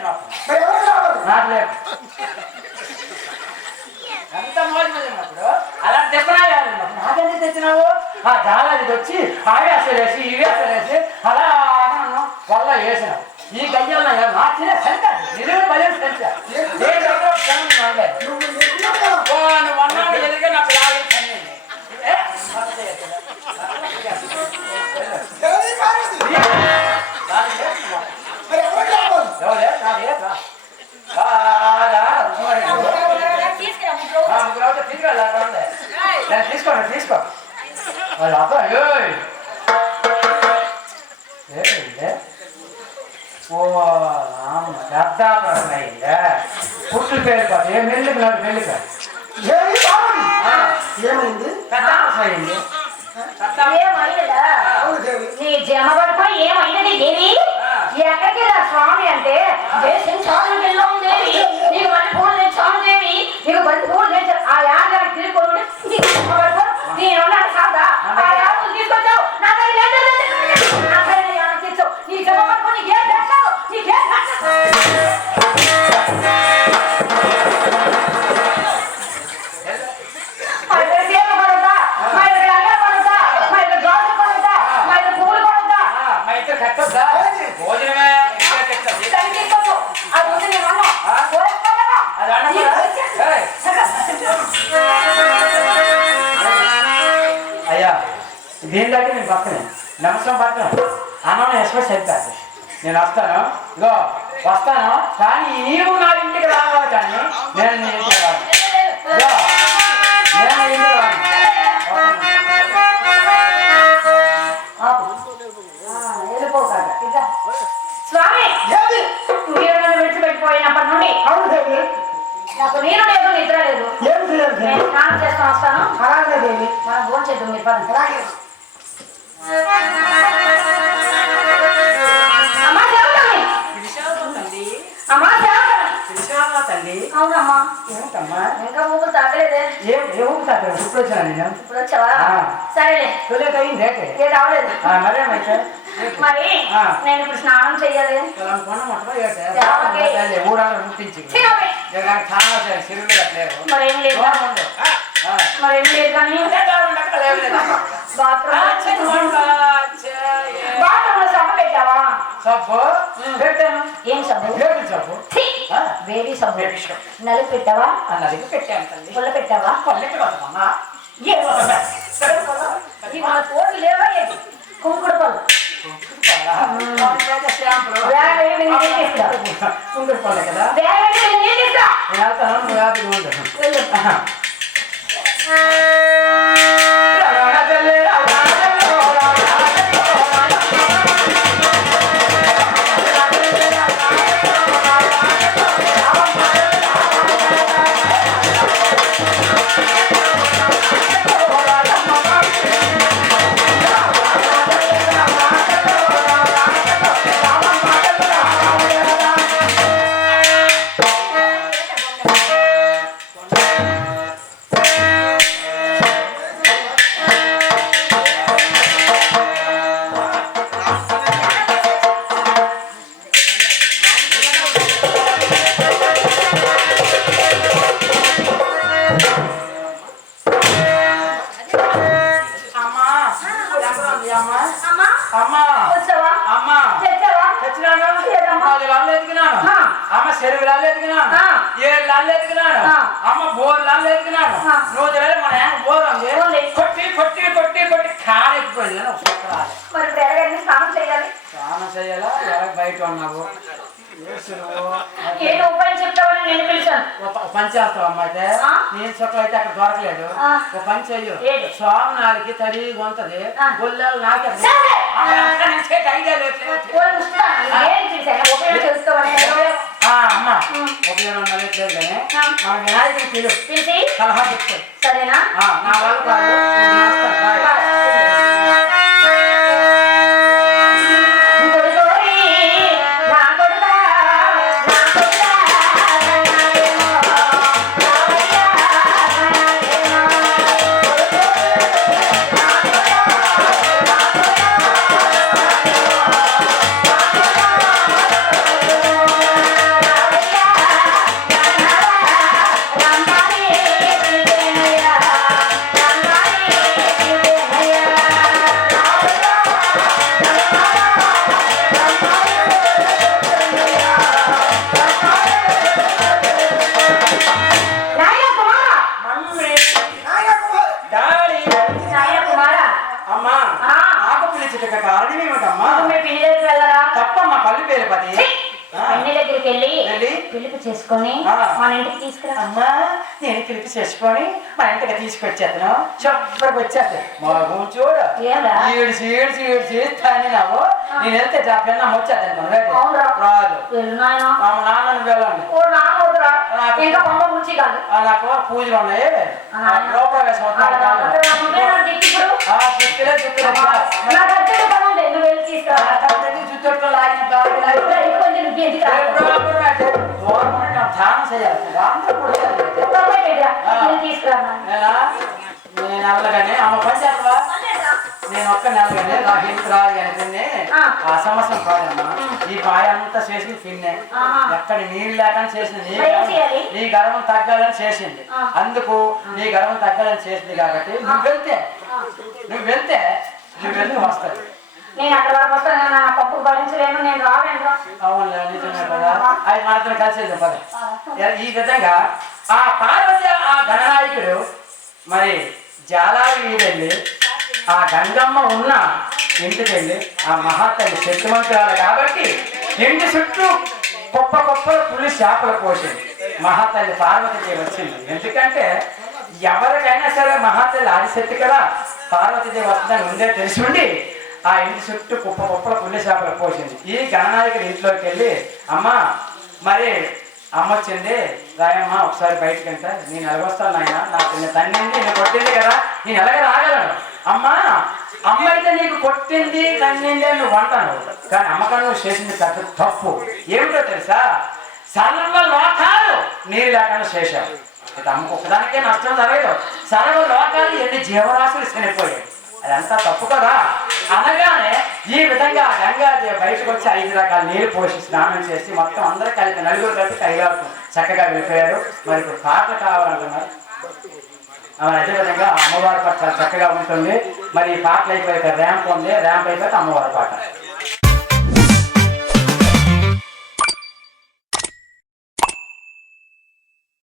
నాకు లేదు ఎంత మోజు మళ్ళీ ఉన్నప్పుడు అలాంటి దెబ్బనాయాలి నాకెందుకు తెచ్చినావు ఆ జాలది వచ్చి అవి అసలేసి ఇవి అసలేసి అలా నన్ను వల్ల వేసినావు ఈ గయ్యాల మార్చిన సంఖ్య నిలువ భయం సంఖ్య నువ్వు అన్నాడు ఎదురుగా నాకు లాగే తీసుకోండి తీసుకో వాళ్ళ అబ్బాయి ఓ రామ పెద్దాపరం అయిందా పుట్లు పేరు కాదు ఏ మెల్లికి నాడు మెల్లిక ఏమైంది పెద్దాపరం అయింది నీ జమబడిపోయి ఏమైనది దేవి ఎక్కడికి రా స్వామి అంటే దేశం చాలు దేవి నీకు బండి పూలు తెచ్చాను దేవి నీకు బండి పూలు తెచ్చాను ఆ యాదకి తిరుగుకోండి నేను ఉన్నాను కాదా ఆ యాదకు తీసుకొచ్చావు నా దగ్గర తెచ్చావు నీ జమబడిపో నీకేం తెచ్చావు నీకేం అయ్యా దీని దగ్గర నేను పక్కనే నమస్కారం పక్కన అన్న ఎక్స్ప్రెస్ చెప్పాను నేను వస్తాను ఇగో వస్తాను కానీ నీవు నా ఇంటికి రావాలి కానీ నేను నీ ఇంటికి రాను నేను ఇంటికి రాను స్వామి మీరు నన్ను విడిచిపెట్టిపోయినప్పటి నుండి అవును దేవి నాకు నీరు లేదు నిద్ర లేదు నేను స్నానం చేసుకొని వస్తాను అలాగే దేవి మనం ఫోన్ చేద్దాం మీరు పని అలాగే అమ్మా తల్లి అమ్మా తల్లి అవునమ్మా ఏమిటమ్మా ఇంకా ఊపిరి తాగలేదే ఏ ఊపిరి తాగలేదు ఇప్పుడు వచ్చాను నేను ఇప్పుడు వచ్చావా సరేలే అయింది ఏ రావలేదు మరేమైతే మరి నేను ఇప్పుడు స్నానం చెయ్యాలి మరేం లేదు లేదు కానీ బాత్రూమ్ లో సబ్బు పెట్టావా సబ్బు పెట్టాను ఏం సబ్బు సబ్బు బేబీ సబ్బు నలిపి పెట్టావా నలిపి పెట్టాను తల్లి పుల్ల పెట్టావా పొల్లెట్టి వస్తామమ్మా తోటి లేవా కుంకుడు పళ్ళు కుంకుడు పల్లె కదా అమ్మ చెరువులాళ్ళు ఎదిగినాను 7 లాళ్ళు ఎదిగినాను అమ్మ బోర్ లాళ్ళు ఎదిగినాను రోజు మన బోర్ ఉంది కొట్టి కొట్టి కొట్టి కొట్టి కారెక్కిపోయింది స్నానం చేయాలా ఎలా బయట ఉన్నావు పని చేస్తావు అమ్మ అయితే నేను చుట్టూ అయితే అక్కడ దొరకలేదు ఒక పని చెయ్యు స్వామి నాలుగు తడి ఉంటది గొల్లెలు నాకే ఐడియా లేదు అమ్మ ఉపయోగం లేదు కానీ మన వినాయకుడికి పిలిచి సలహా చెప్తాడు సరేనా నా వాళ్ళు కాదు దగ్గరికి వెళ్ళి వెళ్ళి పిలుపు చేసుకొని మన ఇంటికి తీసుకురా. అమ్మా నేను పిలిపి చేసుకొని మా ఇంటికి తీసుకొచ్చేతను చెప్పరికి వచ్చేది మా చూడు ఏడ్చి ఏడ్చి ఏడ్చి తాని నావు నేను వెళ్తే పెన్న వచ్చేది రాదు మా నాన్నని వెళ్ళండి నాకు పూజలు ఉన్నాయి గృహప్రవేశం జుత్తు లాగిన ధ్యానం చేయాలి నేను నెలగానే అమ్మ పని చేస్తావా నేను ఒక్క నెలగానే నాకు ఇంటికి రాదు కానీ తిన్నే ఆ సంవత్సరం కాదమ్మా ఈ పాయ అంతా చేసింది తిన్నే ఎక్కడ నీళ్ళు లేకుండా చేసింది నీ గర్వం తగ్గాలని చేసింది అందుకు నీ గర్వం తగ్గాలని చేసింది కాబట్టి నువ్వు వెళ్తే వస్తుంది నేను అక్కడ వరకు వస్తాను నా పప్పు భరించలేను నేను రాలేను అవునులే నిజమే కదా అది మనతో కలిసేది పద ఈ విధంగా ఆ పార్వతి ఆ గణనాయకుడు మరి జాలావి వెళ్ళి ఆ గంగమ్మ ఉన్న ఇంటికి వెళ్ళి ఆ మహాతల్లి శక్తిమంతురాలు కాబట్టి ఇంటి చుట్టూ గొప్ప గొప్ప పులి చేపలు పోసింది మహాతల్లి పార్వతీదేవి వచ్చింది ఎందుకంటే ఎవరికైనా సరే మహాతల్లి ఆదిశక్తి కదా పార్వతీదేవి వస్తుందని ముందే తెలిసి ఉండి ఆ ఇంటి చుట్టూ కుప్ప కుప్పల పుల్లి చేపలు పోసింది ఈ గణనాయకుడి ఇంట్లోకి వెళ్ళి అమ్మ మరి అమ్మ వచ్చింది రాయమ్మ ఒకసారి బయటకు వెళ్తా నేను ఎలాగొస్తాను నాయన నాకు నిన్న తన్నింది నేను కొట్టింది కదా నేను ఎలాగ రాగలను అమ్మా అమ్మ అయితే నీకు కొట్టింది తన్నింది అని నువ్వు అంటాను కానీ అమ్మకం నువ్వు చేసింది పెద్ద తప్పు ఏమిటో తెలుసా సర్వ లోకాలు నీరు లేకుండా చేశావు అయితే అమ్మకు ఒకదానికే నష్టం జరగదు సర్వ లోకాలు ఎన్ని జీవరాశులు చనిపోయాయి అదంతా తప్పు కదా అనగానే ఈ విధంగా గంగాదేవి బయటకు వచ్చి 5 రకాల నీరు పోసి స్నానం చేసి మొత్తం అందరూ కలిపి నలుగురు కలిపి కైలాసం చక్కగా వెళ్ళిపోయారు మరి ఇప్పుడు పాటలు కావాలంటున్నారు అదేవిధంగా అమ్మవారి పాట చాలా చక్కగా ఉంటుంది మరి ఈ పాటలు అయిపోయాక ర్యాంప్ ఉంది ర్యాంప్ అయిపోతే అమ్మవారి పాట